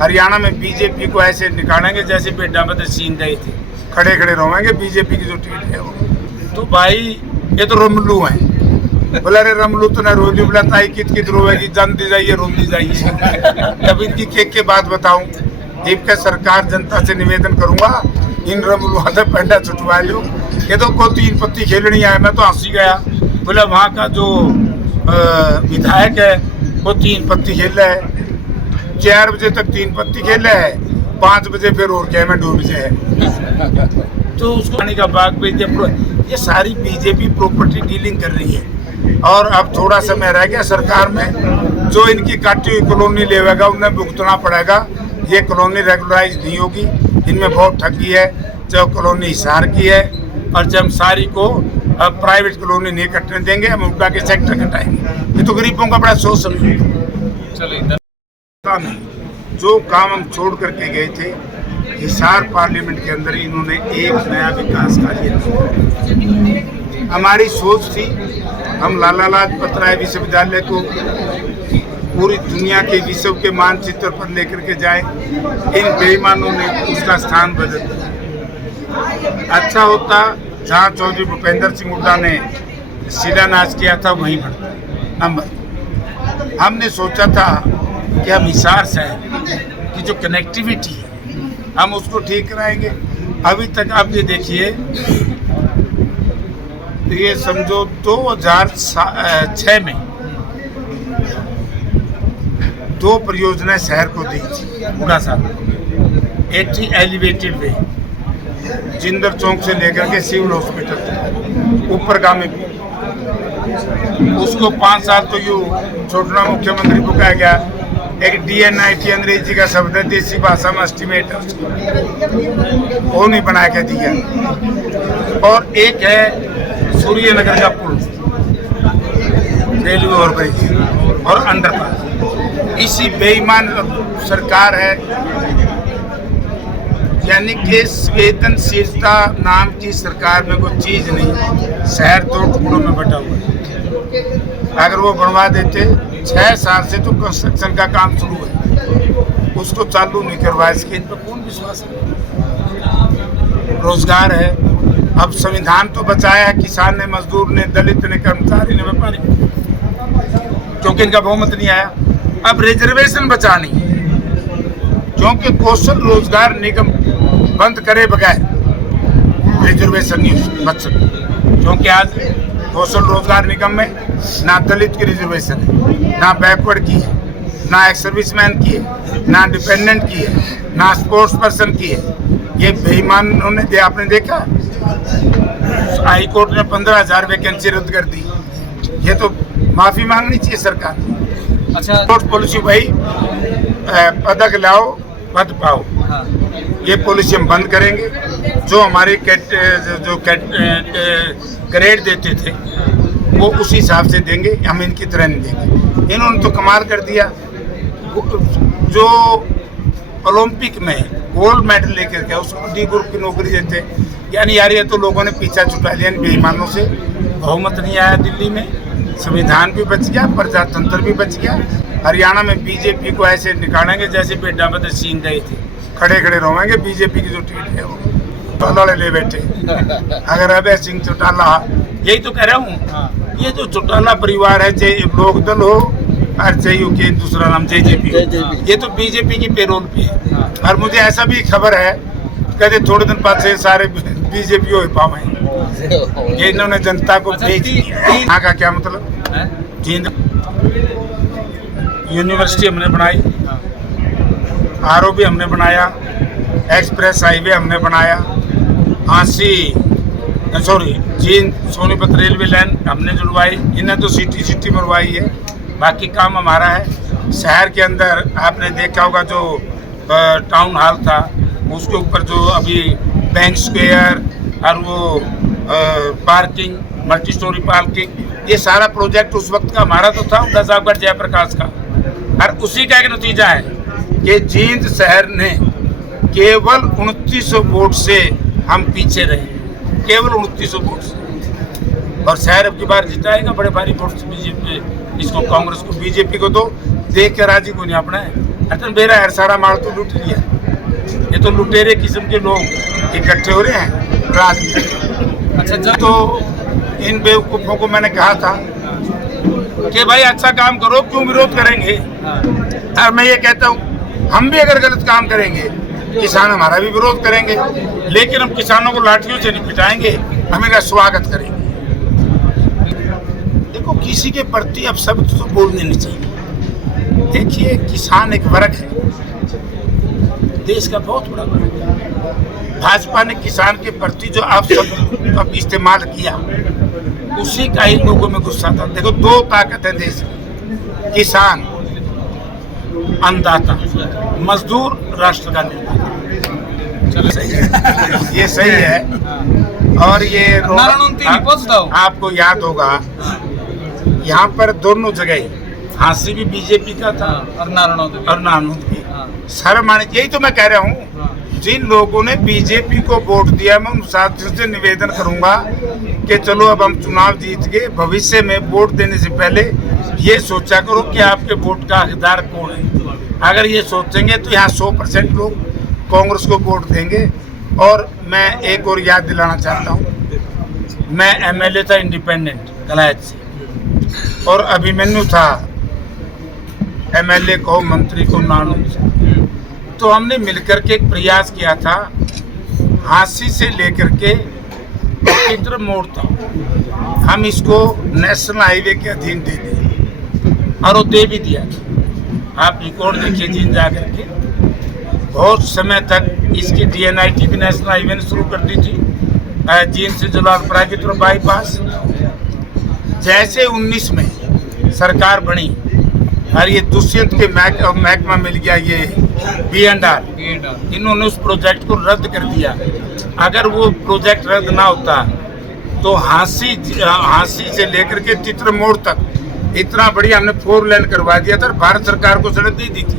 हरियाणा में बीजेपी को ऐसे निकालेंगे जैसे बेटा बदे सीन गए थे, खड़े खड़े रोवेंगे बीजेपी की जो टिकट है वो। तो भाई ये तो रमलू हैं। बोला अरे रमलू तो ना रोली, बोला ताई कित रोवेगी, जानती जाइए रोंदी जाइए। अब इनकी के बात बताऊं, एक का सरकार जनता से निवेदन करूंगा, इन रमलू से पेंडा छुटवा लो। ये तो को 3 पत्ती खेलनी है, मैं तो हंसी गया। बोला वहाँ का जो विधायक है वो 3 पत्ती खेल रहा है, 4 बजे तक 3 पत्ती खेल रहा है, 5 बजे फिर और क्या में डूब जाए। तो उसको पानी का बाग बेच दिया। ये सारी बीजेपी प्रॉपर्टी डीलिंग कर रही है। और अब थोड़ा समय रह गया सरकार में, जो इनकी काटी हुई कॉलोनी लेवेगा उन्हें भुगतना पड़ेगा। ये कॉलोनी रेगुलराइज नहीं होगी, इनमें बहुत ठगी है। जो कॉलोनी हिसार की है और जब सारी को अब प्राइवेट कॉलोनी नहीं कटने देंगे, हम उनका के सेक्टर कटाएंगे। ये तो गरीबों का बड़ा सोच समझ। जो काम हम छोड़ करके गए थे, हिसार पार्लियामेंट के अंदर इन्होंने एक नया विकास कार्य किया। हमारी सोच थी हम लाला लाजपत राय विश्वविद्यालय को पूरी दुनिया के विश्व के मानचित्र पर लेकर के जाए। इन बेईमानों ने उसका स्थान बदल दिया। अच्छा होता जहाँ चौधरी भूपेंद्र सिंह हुड्डा ने शिलान्यास किया था वहीं पर नंबर। हमने सोचा था कि हम हिसार शहर की जो कनेक्टिविटी है हम उसको ठीक कराएंगे। अभी तक आप ये देखिए, ये समझो 2006 में 2 परियोजनाएं शहर को दी थी पूरा साहब। एक थी एलिवेटेड वे, जिंदर चौक से लेकर के सिविल हॉस्पिटल तक ऊपर गांव में, उसको 5 साल तो यूँ छोटना मुख्यमंत्री को कहा गया। एक DNIT अंग्रेजी का शब्द है, देसी भाषा में एस्टिमेट है, वो नहीं बना के दिया। और एक है सूर्यनगर का पुल, रेलवे ओवरब्रिज और अंडरपास। इसी बेईमान सरकार है, यानी कि संवेदनशीलता नाम की सरकार में कोई चीज नहीं। शहर 2 टुकड़ों में बटा हुआ है। अगर वो बनवा देते, 6 साल से तो कंस्ट्रक्शन का काम शुरू है, उसको चालू नहीं करवाया। इसके इन पर कौन विश्वास है? रोजगार है। अब संविधान तो बचाया है, किसान ने, मजदूर ने, दलित ने, कर्मचारी ने, व्यापारी, क्योंकि इनका बहुमत नहीं आया। अब रिजर्वेशन बचानी है, क्योंकि कौशल रोजगार निगम बंद करे बगैर रिजर्वेशन नहीं बच सकती। क्योंकि आज कौशल रोजगार निगम में ना दलित की रिजर्वेशन है, ना बैकवर्ड की है, ना एक्स सर्विसमैन की है, ना डिपेंडेंट की है, ना स्पोर्ट्स पर्सन की है। ये बेईमानों ने आपने देखा, हाई कोर्ट ने 15,000 वैकेंसी रद्द कर दी। ये तो माफी मांगनी चाहिए सरकार। अच्छा, स्पोर्ट्स पॉलिसी भाई, पदक लाओ पद पाओ, ये पॉलिसी हम बंद करेंगे। जो हमारे ग्रेड देते थे वो उसी हिसाब से देंगे, हम इनकी तरह नहीं देंगे। इन्होंने तो कमाल कर दिया। जो ओलंपिक में गोल्ड मेडल लेकर गया उसको D ग्रुप की नौकरी देते। यानी यार ये तो लोगों ने पीछा छुटा लिया बेईमानों से। बहुमत नहीं आया दिल्ली में, संविधान भी बच गया, प्रजातंत्र भी बच गया। हरियाणा में बीजेपी को ऐसे निकालेंगे जैसे बेटा बदे सीन गए थे, खड़े खड़े रोवेंगे बीजेपी की जो टिकट है वो चौटाला ले बैठे। अगर अभय सिंह चौटाला, यही तो कह रहा हूँ, ये जो चौटाला परिवार है, चाहे लोकदल हो और चाहे दूसरा नाम JJP, ये तो बीजेपी की पेरोल पे है। और मुझे ऐसा भी खबर है, कहते थोड़े दिन बाद से सारे बीजेपी हो पावे। ये इन्होंने जनता को भेज दिया। यहाँ का क्या मतलब? जींद यूनिवर्सिटी हमने बनाई, ROB हमने बनाया, एक्सप्रेस हाईवे हमने बनाया, जींद सोनीपत रेलवे लाइन हमने जुड़वाई। इन्हें तो सिटी मरवाई है, बाकी काम हमारा है। शहर के अंदर आपने देखा होगा जो टाउन हॉल था, उसके ऊपर जो अभी बैंक स्क्वायर और वो पार्किंग, मल्टी स्टोरी पार्किंग, ये सारा प्रोजेक्ट उस वक्त का हमारा तो था, प्रतापगढ़ जयप्रकाश का। और उसी का एक नतीजा है कि जींद शहर ने केवल 2900 वोट से हम पीछे रहे, केवल 2900 वोट से। और शहर अब की बार जिताएगा बड़े भारी वोट से बीजेपी, इसको कांग्रेस को, बीजेपी को तो देख के राजी को नहीं अपना अटन मेरा हर सारा माल तो लूट लिया। ये तो लुटेरे किस्म के लोग इकट्ठे हो रहे हैं रात में। अच्छा जब तो इन बेवकूफ़ों को मैंने कहा था कि भाई अच्छा काम करो, क्यों विरोध करेंगे। और मैं ये कहता हूँ हम भी अगर गलत काम करेंगे किसान हमारा भी विरोध करेंगे, लेकिन हम किसानों को लाठियों से नहीं पिटाएंगे, हम इनका स्वागत करेंगे। देखो किसी के प्रति अब शब्द तो बोलने नहीं चाहिए। देखिए किसान एक वर्ग है, देश का बहुत बड़ा वर्ग है। भाजपा ने किसान के प्रति जो आप शब्द इस्तेमाल किया उसी का ही लोगों में गुस्सा था। देखो दो ताकत है देश में, किसान अन्नदाता, मजदूर राष्ट्र का निर्माता। चलो सही है, ये सही है। और ये आपको याद होगा यहाँ पर दोनों जगह हाँसी भी बीजेपी का था और नारायण भी। सर माने यही तो मैं कह रहा हूँ, जिन लोगों ने बीजेपी को वोट दिया मैं उन साथियों से निवेदन करूंगा कि चलो अब हम चुनाव जीत गए, भविष्य में वोट देने से पहले ये सोचा करो कि आपके वोट का हकदार कौन है। अगर ये सोचेंगे तो यहाँ 100% लोग कांग्रेस को वोट देंगे। और मैं एक और याद दिलाना चाहता हूँ, मैं एमएलए था इंडिपेंडेंट कलायत से, और अभिमन्यु था एमएलए को, मंत्री को नानू से। तो हमने मिलकर के एक प्रयास किया था, हाँसी से लेकर के चित्र मोड़ तक हम इसको नेशनल हाईवे के अधीन दे दें, और वो दे भी दिया। आप रिकॉर्ड देखिए जीन जा करके, बहुत समय तक इसकी डीएनआईटी भी नेशनल हाईवे ने शुरू कर दी थी, जीन से जलालपुरा की तरफ बाईपास। जैसे 19 में सरकार बनी और ये दुष्यंत के महकमा मिल गया, ये B&R, इन्होंने उस प्रोजेक्ट को रद्द कर दिया। अगर वो प्रोजेक्ट रद्द ना होता तो हाँसी से लेकर के चित्र मोड़ तक इतना बढ़िया हमने 4 लेन करवा दिया था, भारत सरकार को सड़क दे दी थी।